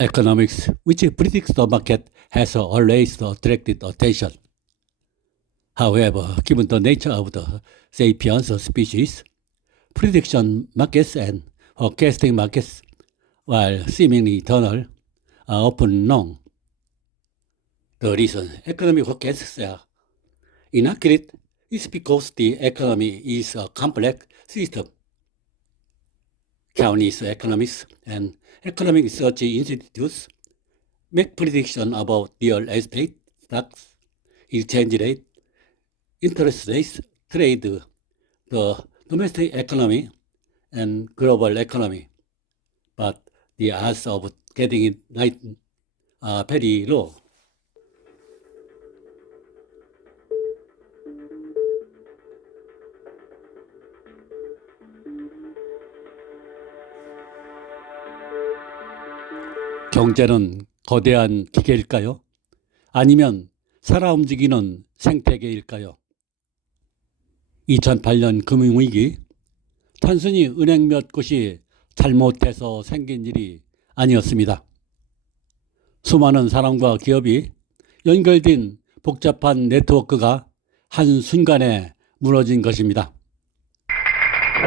economics, which predicts the market, has always attracted attention. However, given the nature of the sapiens species, prediction markets and forecasting markets, while seemingly eternal, are often wrong. The reason economic forecasts are inaccurate is because the economy is a complex system. Chinese economists and economic research institutes make predictions about real estate, stocks, exchange rate, interest rates, trade, the domestic economy, and global economy. But the odds of getting it right are very low. 경제는 거대한 기계일까요? 아니면 살아 움직이는 생태계일까요? 2008년 금융위기, 단순히 은행 몇 곳이 잘못해서 생긴 일이 아니었습니다. 수많은 사람과 기업이 연결된 복잡한 네트워크가 한순간에 무너진 것입니다.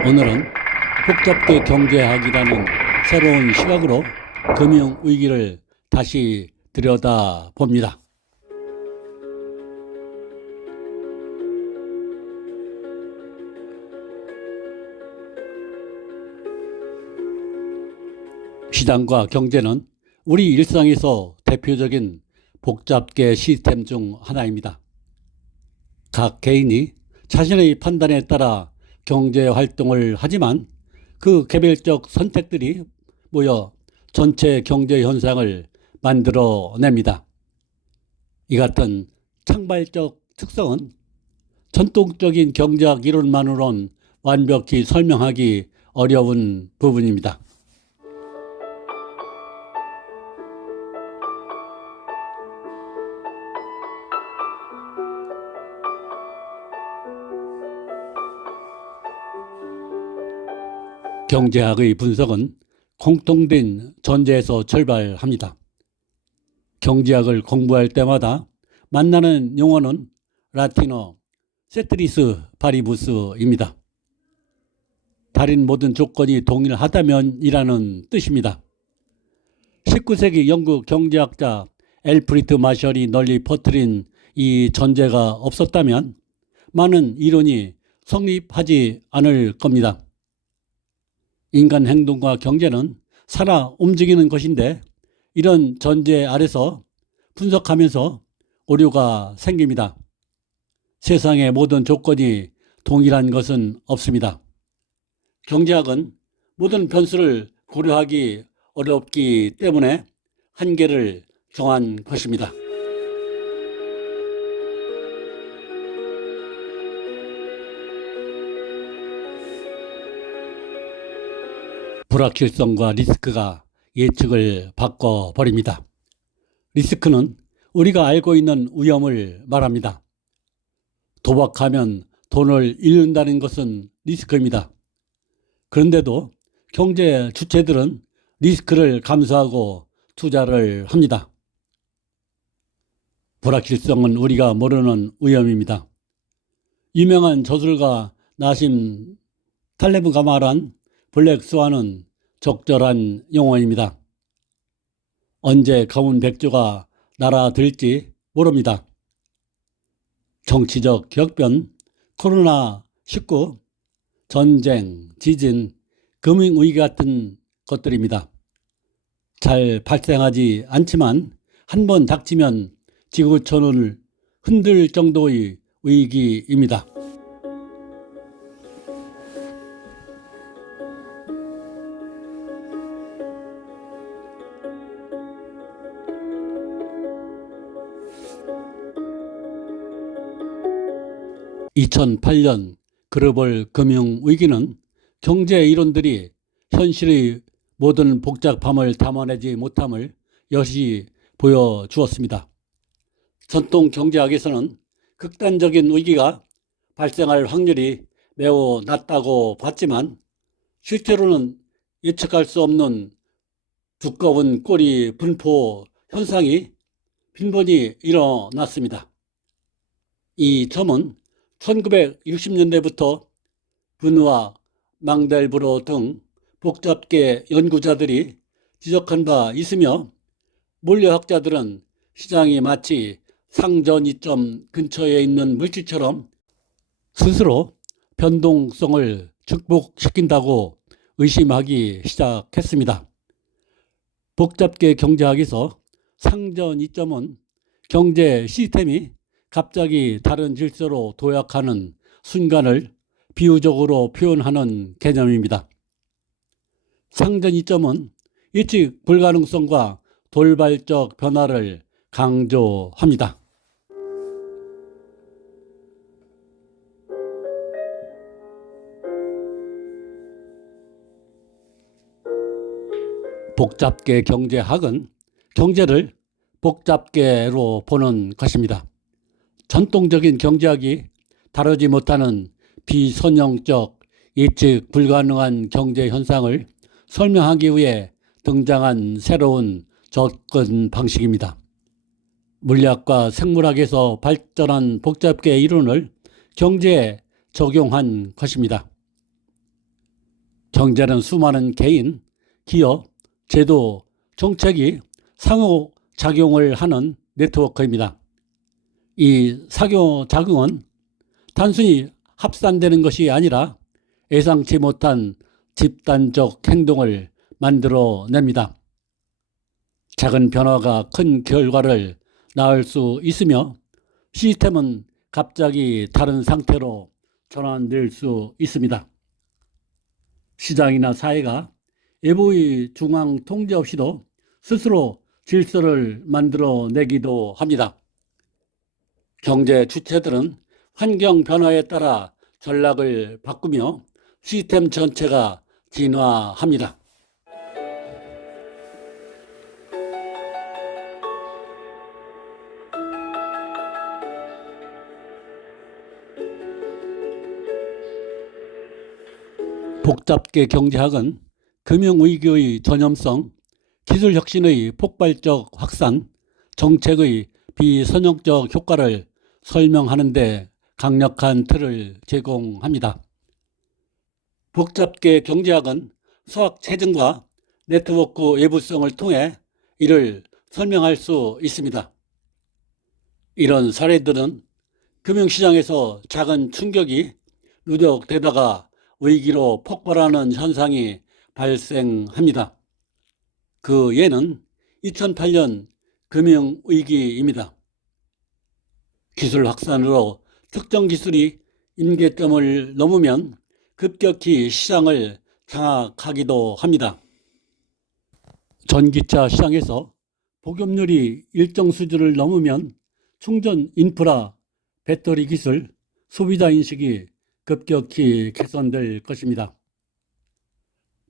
오늘은 복잡계 경제학이라는 새로운 시각으로 금융위기를 다시 들여다봅니다. 시장과 경제는 우리 일상에서 대표적인 복잡계 시스템 중 하나입니다. 각 개인이 자신의 판단에 따라 경제 활동을 하지만 그 개별적 선택들이 모여 전체 경제 현상을 만들어냅니다. 이 같은 창발적 특성은 전통적인 경제학 이론만으로는 완벽히 설명하기 어려운 부분입니다. 경제학의 분석은 공통된 전제에서 출발합니다. 경제학을 공부할 때마다 만나는 용어는 라틴어 세트리스 파리부스입니다. 다른 모든 조건이 동일하다면이라는 뜻입니다. 19세기 영국 경제학자 엘프리트 마셜이 널리 퍼뜨린 이 전제가 없었다면 많은 이론이 성립하지 않을 겁니다. 인간 행동과 경제는 살아 움직이는 것인데 이런 전제 아래서 분석하면서 오류가 생깁니다. 세상의 모든 조건이 동일한 것은 없습니다. 경제학은 모든 변수를 고려하기 어렵기 때문에 한계를 정한 것입니다. 불확실성과 리스크가 예측을 바꿔버립니다. 리스크는 우리가 알고 있는 위험을 말합니다. 도박하면 돈을 잃는다는 것은 리스크입니다. 그런데도 경제 주체들은 리스크를 감수하고 투자를 합니다. 불확실성은 우리가 모르는 위험입니다. 유명한 저술가 나심 탈레브가 말한 블랙스완은 적절한 용어입니다. 언제 검은 백조가 날아들지 모릅니다. 정치적 격변, 코로나19, 전쟁, 지진, 금융위기 같은 것들입니다. 잘 발생하지 않지만 한 번 닥치면 지구촌을 흔들 정도의 위기입니다. (2008년) 글로벌 금융위기는 경제 이론들이 현실의 모든 복잡함을 담아내지 못함을 여실히 보여주었습니다. 전통 경제학에서는 극단적인 위기가 발생할 확률이 매우 낮다고 봤지만 실제로는 예측할 수 없는 두꺼운 꼬리 분포 현상이 빈번히 일어났습니다. 이 점은 1960년대부터 브누아, 망델브로 등 복잡계 연구자들이 지적한 바 있으며 물리학자들은 시장이 마치 상전 이점 근처에 있는 물질처럼 스스로 변동성을 증폭시킨다고 의심하기 시작했습니다. 복잡계 경제학에서 상전 이점은 경제 시스템이 갑자기 다른 질서로 도약하는 순간을 비유적으로 표현하는 개념입니다. 상전 이점은 예측 불가능성과 돌발적 변화를 강조합니다. 복잡계 경제학은 경제를 복잡계로 보는 것입니다. 전통적인 경제학이 다루지 못하는 비선형적 예측 불가능한 경제 현상을 설명하기 위해 등장한 새로운 접근 방식입니다. 물리학과 생물학에서 발전한 복잡계 이론을 경제에 적용한 것입니다. 경제는 수많은 개인, 기업, 제도, 정책이 상호작용을 하는 네트워크입니다. 이 상호작용은 단순히 합산되는 것이 아니라 예상치 못한 집단적 행동을 만들어냅니다. 작은 변화가 큰 결과를 낳을 수 있으며 시스템은 갑자기 다른 상태로 전환될 수 있습니다. 시장이나 사회가 외부의 중앙 통제 없이도 스스로 질서를 만들어내기도 합니다. 경제 주체들은 환경 변화에 따라 전략을 바꾸며 시스템 전체가 진화합니다. 복잡계 경제학은 금융위기의 전염성, 기술혁신의 폭발적 확산, 정책의 비선형적 효과를 설명하는 데 강력한 틀을 제공합니다. 복잡계 경제학은 수학 체증과 네트워크 외부성을 통해 이를 설명할 수 있습니다. 이런 사례들은 금융시장에서 작은 충격이 누적되다가 위기로 폭발하는 현상이 발생합니다. 그 예는 2008년 금융위기입니다. 기술 확산으로 특정 기술이 임계점을 넘으면 급격히 시장을 장악하기도 합니다. 전기차 시장에서 복용률이 일정 수준을 넘으면 충전 인프라, 배터리 기술, 소비자 인식이 급격히 개선될 것입니다.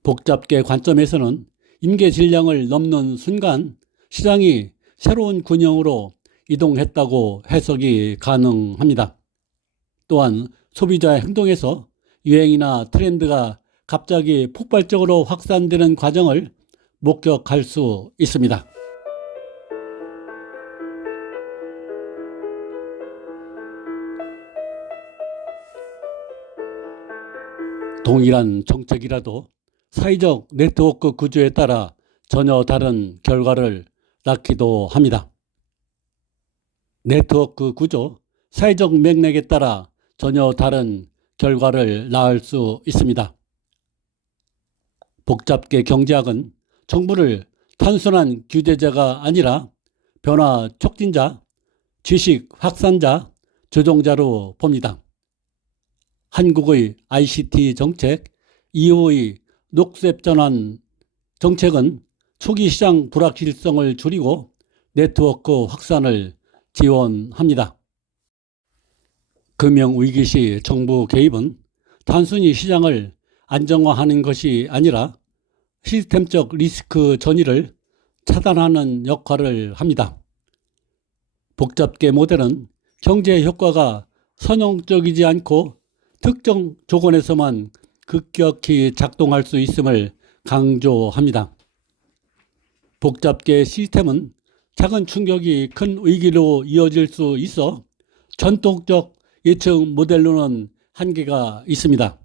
복잡계 관점에서는 임계 질량을 넘는 순간 시장이 새로운 균형으로 이동했다고 해석이 가능합니다. 또한 소비자의 행동에서 유행이나 트렌드가 갑자기 폭발적으로 확산되는 과정을 목격할 수 있습니다. 동일한 정책이라도 사회적 네트워크 구조에 따라 전혀 다른 결과를 낳기도 합니다. 네트워크 구조, 사회적 맥락에 따라 전혀 다른 결과를 낳을 수 있습니다. 복잡계 경제학은 정부를 단순한 규제자가 아니라 변화 촉진자, 지식 확산자, 조종자로 봅니다. 한국의 ICT 정책, 이후의 녹색 전환 정책은 초기 시장 불확실성을 줄이고 네트워크 확산을 지원합니다. 금융위기 시 정부 개입은 단순히 시장을 안정화하는 것이 아니라 시스템적 리스크 전이를 차단하는 역할을 합니다. 복잡계 모델은 경제 효과가 선형적이지 않고 특정 조건에서만 급격히 작동할 수 있음을 강조합니다. 복잡계 시스템은 작은 충격이 큰 위기로 이어질 수 있어 전통적 예측 모델로는 한계가 있습니다.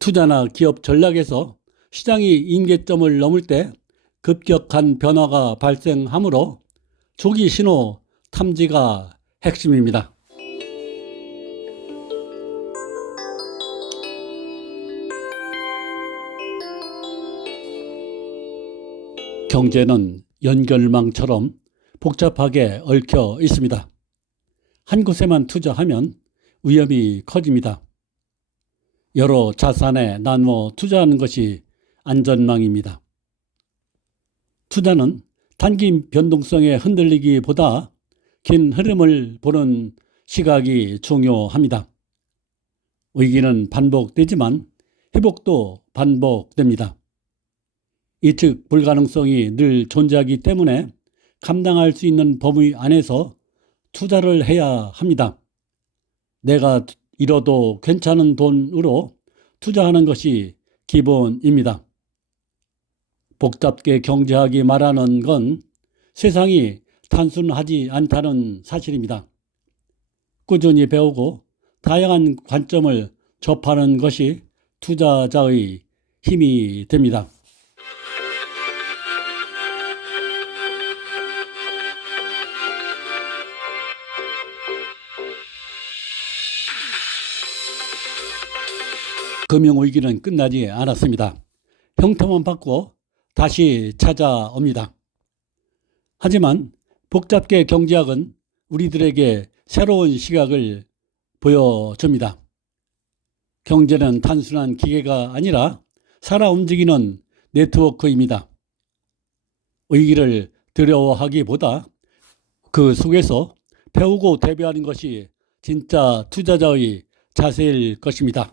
투자나 기업 전략에서 시장이 임계점을 넘을 때 급격한 변화가 발생하므로 조기 신호 탐지가 핵심입니다. 경제는 연결망처럼 복잡하게 얽혀 있습니다. 한 곳에만 투자하면 위험이 커집니다. 여러 자산에 나누어 투자하는 것이 안전망입니다. 투자는 단기 변동성에 흔들리기보다 긴 흐름을 보는 시각이 중요합니다. 위기는 반복되지만 회복도 반복됩니다. 예측 불가능성이 늘 존재하기 때문에 감당할 수 있는 범위 안에서 투자를 해야 합니다. 내가 잃어도 괜찮은 돈으로 투자하는 것이 기본입니다. 복잡계 경제학이 말하는 건 세상이 단순하지 않다는 사실입니다. 꾸준히 배우고 다양한 관점을 접하는 것이 투자자의 힘이 됩니다. 금융위기는 끝나지 않았습니다. 형태만 바꾸어 다시 찾아옵니다. 하지만 복잡계 경제학은 우리들에게 새로운 시각을 보여줍니다. 경제는 단순한 기계가 아니라 살아 움직이는 네트워크입니다. 위기를 두려워하기보다 그 속에서 배우고 대비하는 것이 진짜 투자자의 자세일 것입니다.